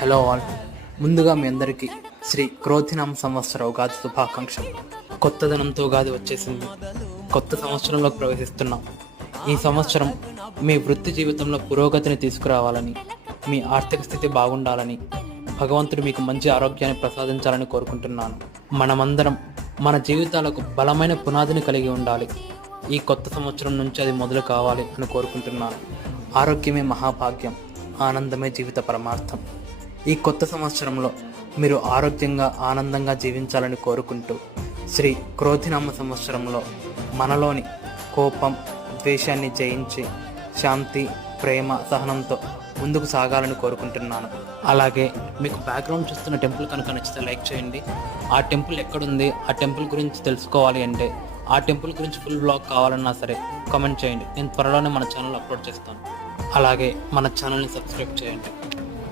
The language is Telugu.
Hello all. ముందుగా మీ అందరికీ శ్రీ క్రోధినామ సంవత్సర ఉగాది శుభాకాంక్షలు. కొత్తదనంతో ఉగాది వచ్చేసింది. కొత్త సంవత్సరంలోకి ప్రవేశిస్తున్నాం. ఈ సంవత్సరం మీ వృత్తి జీవితంలో పురోగతిని తీసుకురావాలని, మీ ఆర్థిక స్థితి బాగుండాలని, భగవంతుడు మీకు మంచి ఆరోగ్యాన్ని ప్రసాదించాలని కోరుకుంటున్నాను. మనమందరం మన జీవితాలకు బలమైన పునాదిని కలిగి ఉండాలి. ఈ కొత్త సంవత్సరం నుంచి అది మొదలు కావాలి అని కోరుకుంటున్నాను. ఆరోగ్యమే మహాభాగ్యం, ఆనందమే జీవిత పరమార్థం. ఈ కొత్త సంవత్సరంలో మీరు ఆరోగ్యంగా ఆనందంగా జీవించాలని కోరుకుంటూ, శ్రీ క్రోధినామ సంవత్సరంలో మనలోని కోపం ద్వేషాన్ని జయించి శాంతి ప్రేమ సహనంతో ముందుకు సాగాలని కోరుకుంటున్నాను. అలాగే మీకు బ్యాక్గ్రౌండ్ చూస్తున్న టెంపుల్ కనుక నచ్చితే లైక్ చేయండి. ఆ టెంపుల్ ఎక్కడుంది, ఆ టెంపుల్ గురించి తెలుసుకోవాలి అంటే, ఆ టెంపుల్ గురించి ఫుల్ బ్లాగ్ కావాలన్నా సరే కామెంట్ చేయండి. నేను త్వరలోనే మన ఛానల్ అప్లోడ్ చేస్తాను. అలాగే మన ఛానల్ని సబ్స్క్రైబ్ చేయండి.